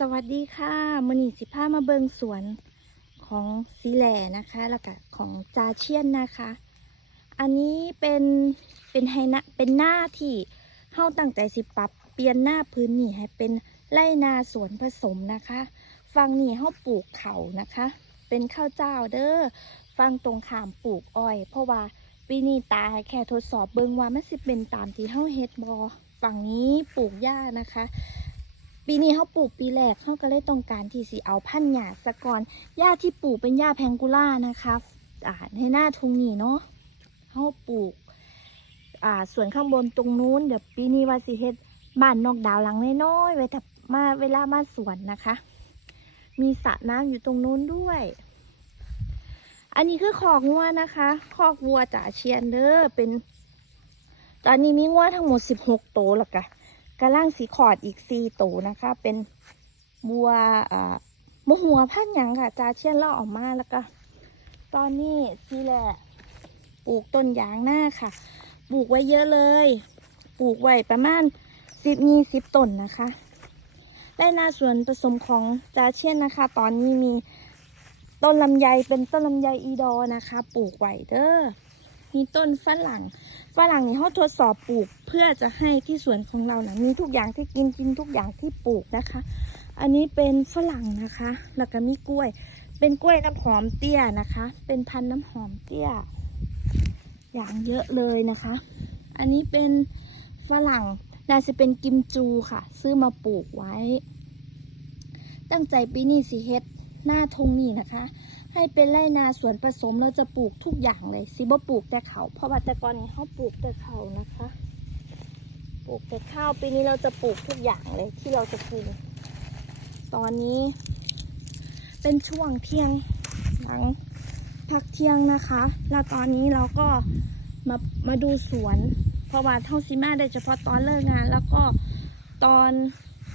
สวัสดีค่ะมือนีสิพามาเบิงสวนของซีแหล่นะคะ แล้วก็ของจาเชียนนะคะ อันนี้เป็นเป็นไฮนะเป็นหน้าที่เฮาตั้งใจสิปรับเปลี่ยนหน้าพื้นนี่ให้เป็นไร่นาสวนผสมนะคะฟังนี่เฮาปลูกเขานะคะ เป็นข้าวเจ้าเด้อฟังตรงขามปลูกอ้อย เพราะว่าปีนี้ตาแค่ทดสอบเบิงว่ามันสิเป็นตามที่เฮาเฮ็ดบอฝั่งนี้ปลูกหญ้านะคะ ปีนี้เขาปลูกปีแรกเขาก็เลยต้องการที่สิเอาพันธุ์หญ้าสะกอนหญ้าที่ปลูกเป็นหญ้าแพงกุล่านะคะอ่าในหน้าทุ่งนี่เนาะเขาปลูกอ่าส่วนข้างบนตรงนู้นเดี๋ยวปีนี้ว่าสิเฮ็ดบ้านนอกดาวหลังน้อยๆไว้ถ้ามาเวลามาสวนนะคะ มีสระน้ำอยู่ตรงนู้นด้วย อันนี้คือคอกงัวนะคะคอกวัวจ่าเชียนเด้อเป็น ตอนนี้มีงัวทั้งหมด16ตัวแล้วกะ กระล่างสีขอดอีกสี่ตัวนะคะ เป็นบัวอ่าบัวหัวพันยังค่ะจาเชียนล่อออกมาแล้วก็ ตอนนี้นี่แหละปลูกต้นยางหน้าค่ะ ปลูกไว้เยอะเลย ปลูกไว้ประมาณสิบยี่สิบต้นนะคะได้นาสวนผสมของจาเชียนนะคะ ตอนนี้มีต้นลำไยเป็นต้นลำไยอีดอนะคะ ปลูกไว้เด้อ มีต้นฝรั่งฝรั่งนี่เขาทดสอบปลูกเพื่อจะให้ที่สวนของเรานะมีทุกอย่างที่กินกินทุกอย่างที่ปลูกนะคะ อันนี้เป็นฝรั่งนะคะ แล้วก็มีกล้วย เป็นกล้วยน้ำหอมเตี้ยนะคะ เป็นพันธุ์น้ำหอมเตี้ย อย่างเยอะเลยนะคะ อันนี้เป็นฝรั่งน่าจะเป็นกิมจูค่ะ ซื้อมาปลูกไว้ ตั้งใจปีนี้สิเฮ็ดหน้าทงนี่นะคะ ให้เป็นไรนาสวนผสมเราจะปลูกทุกอย่างเลยซิบ่ปลูกแต่เขาเพราะว่าแต่ก่อนนี้เขาปลูกแต่เขานะคะ ปลูกแต่ข้าวปีนี้เราจะปลูกทุกอย่างเลยที่เราจะกิน ตอนนี้ เป็นช่วงเที่ยงหลังพักเที่ยงนะคะ แล้วตอนนี้เราก็มามาดูสวน เพราะว่าเท่าซิมาได้เฉพาะตอนเลิกงาน แล้วก็ตอน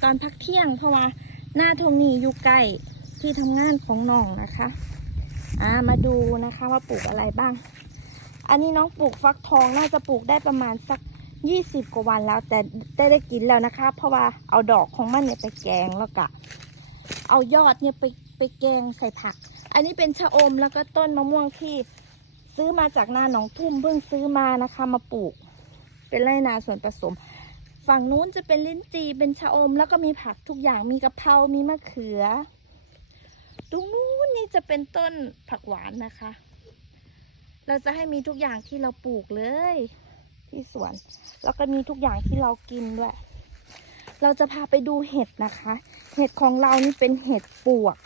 ตอนพักเที่ยง เพราะว่าหน้าทงนี้อยู่ใกล้ที่ทำงานของน้องนะคะ อ่ามาดูนะคะว่าปลูกอะไรบ้าง อันนี้น้องปลูกฟักทองน่าจะปลูกได้ประมาณสักยี่สิบกว่าวันแล้ว แต่ได้ได้กินแล้วนะคะ เพราะว่าเอาดอกของมันเนี่ยไปแกงแล้วก็เอายอดเนี่ยไปไปแกงใส่ผัก อันนี้เป็นชะอมแล้วก็ต้นมะม่วงที่ซื้อมาจากนาหนองทุ่มเพิ่งซื้อมานะคะ มาปลูก เป็นไรนาส่วนผสม ฝั่งนู้นจะเป็นลิ้นจีเป็นชะอม แล้วก็มีผักทุกอย่างมีกะเพรา มีมะเขือ ตรงนู้นนี่จะเป็นต้นผักหวานนะคะ เราจะให้มีทุกอย่างที่เราปลูกเลย ที่สวน แล้วก็มีทุกอย่างที่เรากินด้วย เราจะพาไปดูเห็ดนะคะ เห็ดของเรานี่เป็นเห็ดปวก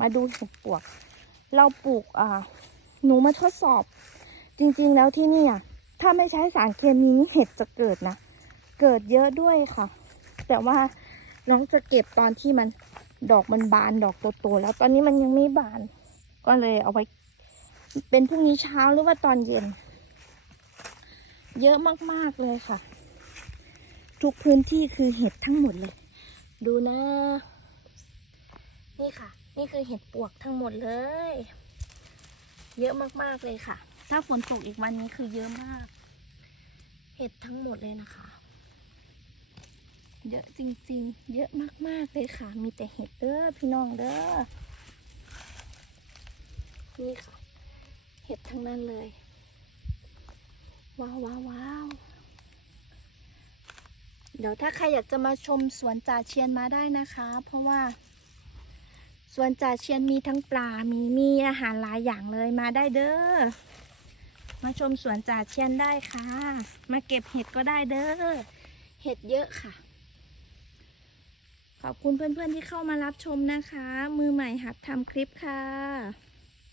มาดูเห็ดปวก เราปลูกอ่าหนูมาทดสอบ จริงๆแล้วที่นี่อะถ้าไม่ใช้สารเคมีนี่เห็ดจะเกิดนะ เกิดเยอะด้วยค่ะ แต่ว่าน้องจะเก็บตอนที่มัน ดอกมันบานดอกโตๆแล้วตอนนี้มันยังไม่บาน ก็เลยเอาไว้ เป็นพรุ่งนี้เช้าหรือว่าตอนเย็น เยอะมากๆเลยค่ะ ทุกพื้นที่คือเห็ดทั้งหมดเลย ดูนะ นี่ค่ะ นี่คือเห็ดปวกทั้งหมดเลย เยอะมากๆเลยค่ะ ถ้าฝนตกอีกวันนี้คือเยอะมาก เห็ดทั้งหมดเลยนะคะ เยอะจริงๆ เยอะมากๆเลยค่ะ มีแต่เห็ดเด้อพี่น้องเด้อ นี่ค่ะ เห็ดทั้งนั้นเลย ว้าวว้าวว้าวเดี๋ยวถ้าใครอยากจะมาชมสวนจ่าเชียนมาได้นะคะ เพราะว่า สวนจ่าเชียนมีทั้งปลา มีมีอาหารหลายอย่างเลยมาได้เด้อ มาชมสวนจ่าเชียนได้ค่ะ มาเก็บเห็ดก็ได้เด้อ เห็ดเยอะค่ะ ขอบคุณเพื่อนๆที่เข้ามารับชมนะคะ มือใหม่หัดทำคลิปค่ะ